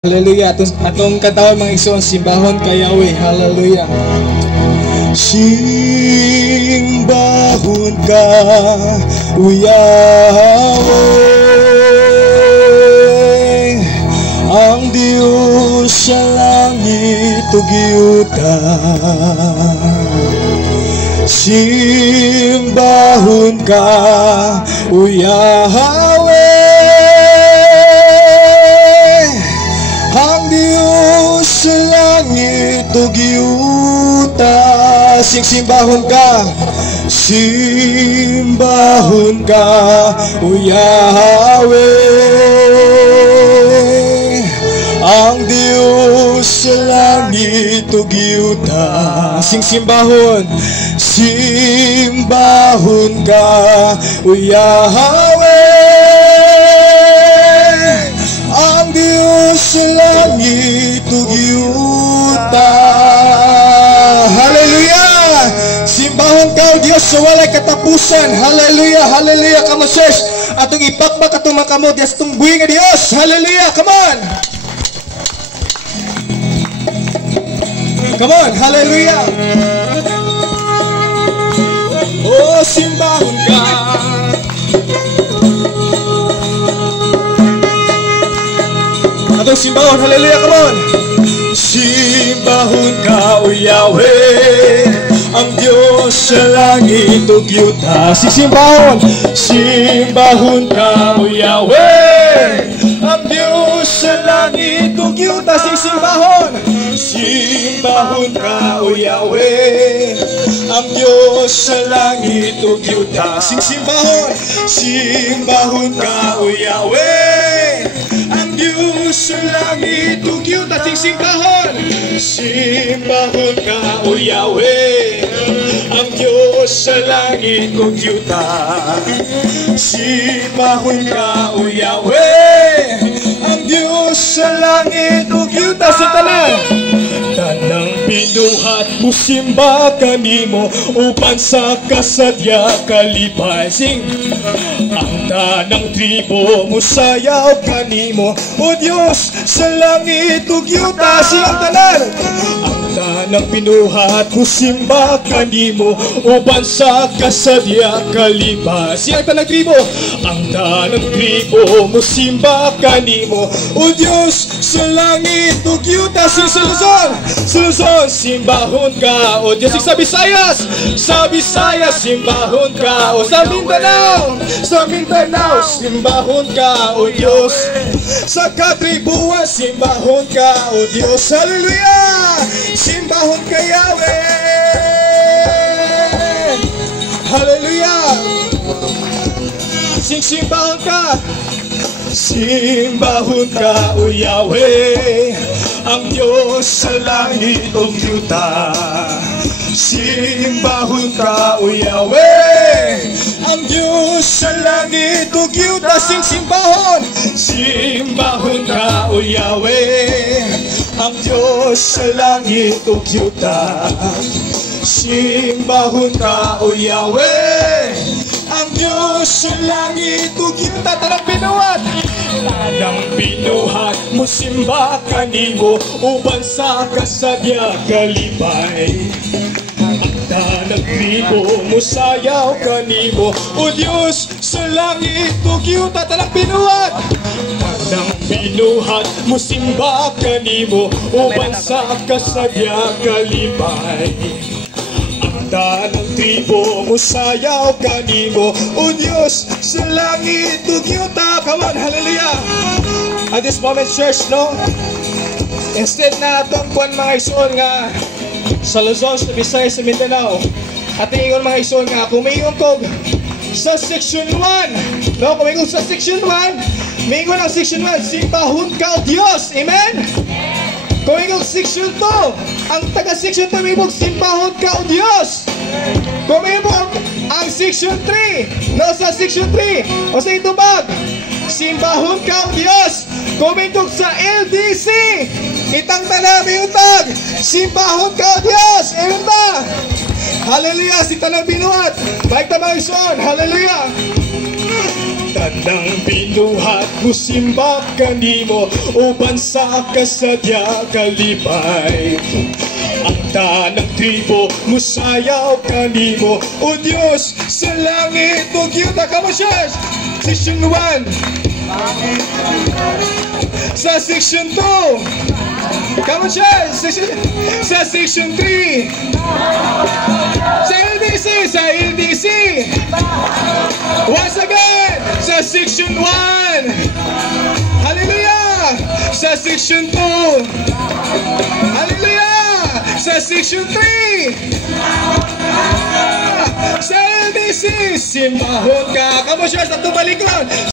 Hallelujah. Atong katawan mga igsoon simbahon kay Yahweh. Hallelujah. Simbahon ka, O Yahweh, ang Diyos sa langit ug yuta. Simbahon ka, O Yahweh, ang Diyos sa langit ug yuta. Simbahon ka, simbahon ka, O Yahweh, ang Diyos sa langit ug yuta. Simbahon, simbahon ka, O Yahweh, ang Diyos sa langit ug yuta. Hallelujah! Simbahon ka, O Diyos, sa walay katapusan. Hallelujah! Hallelujah! Come on, church! Atong ipakbak atong mga kamot Diyos itong buhi nga Diyos. Hallelujah! Come on! Come on! Hallelujah! Oh, simbahon ka, atong simbahon. Hallelujah, come on. Simbahon ka, O Yahweh, ang Diyos sa langit ug yuta. Simbahon, simbahon ka, O Yahweh, ang Diyos sa langit ug yuta. Simbahon, simbahon ka, O Yahweh, ang Diyos sa langit ug yuta. Simbahon, simbahon ka, O Yahweh, ang Diyos sa langit ug yuta. Simbahon, simbahon ka, O Yahweh, ang Diyos sa langit ug yuta. Simbahon ka, O Yahweh, ang Diyos sa langit ug yuta. Sa tanan, tanang binuhat mo simba kanimo uban sa kasadya kalipay. Sing, ang tanang tribo mo sayaw kanimo, O Diyos sa langit ug yuta. Sing tanan, ang tanang binuhat mo simba kanimo uban sa kasadya kalipay. Sing tanang tribo, ang tanang tribo mo simba kanimo, O Diyos sa langit ug yuta. Sing Luzon, simbahon ka, O Diyos. Sa Visayas, simbahon ka, O sa Mindanao, simbahon ka, O Diyos. Sa katribuan, simbahon ka, O Diyos. Hallelujah! Simbahon ka, Yahweh. Hallelujah! Simbahon ka, simbahon ka, O Yahweh, ang Diyos sa langit ug yuta. Simbahon ka, O Yahweh, ang Diyos sa langit ug yuta. Simbahon, simbahon ka, O Yahweh, ang Diyos sa langit ug yuta. Simbahon ka, O Yahweh, ang Diyos sa langit ug yuta. Tanang binuhat, tanang binuhat mo simba kanimo uban sa kasadya kalipay. Ang tanang tribo mo sayaw kanimo, O Diyos sa langit ug yuta. Tanang binuhat, tanang binuhat mo simba kanimo uban sa kasadya kalipay. Tanang tribo mo sayaw kanimo, O Diyos sa langit ug yuta. Come on, hallelujah! At this moment, church, no? Instead na itong kuwan mga igsoon nga sa Luzon, sa Visayas, sa Mindanao, at ingon mga igsoon nga, kung may ingon ko sa section 1, no? Kung may ingon sa section 1, may ingon ang section 1, simbahon ka, O Diyos. Amen? Kung ingon section 2, ang taga-section 2 may ibog, simbahon ka, O Diyos. Kung may ibog ang section 3, no, sa section 3, o sa itubag, simbahon ka, O Diyos. Kung may ibog sa LDC, itang tanami utag, simbahon ka, O Diyos. Amen ba? Hallelujah, si tanang binuhat. Baik tamang ison, hallelujah. Tandang binuhat mo simba kanimo uban sa kasadya kalipay. Ang tanang tribo musayaw kanimo o Diyos sa langit o kita ka mo siya. Section 1 sa Section 2 come on siya. Sa Section 3 sa LDC once again sa Section 1 hallelujah. Sa Section 2 hallelujah. Sa Section 3 sa LDC simbahon ka. Come on siya sa tumalikon.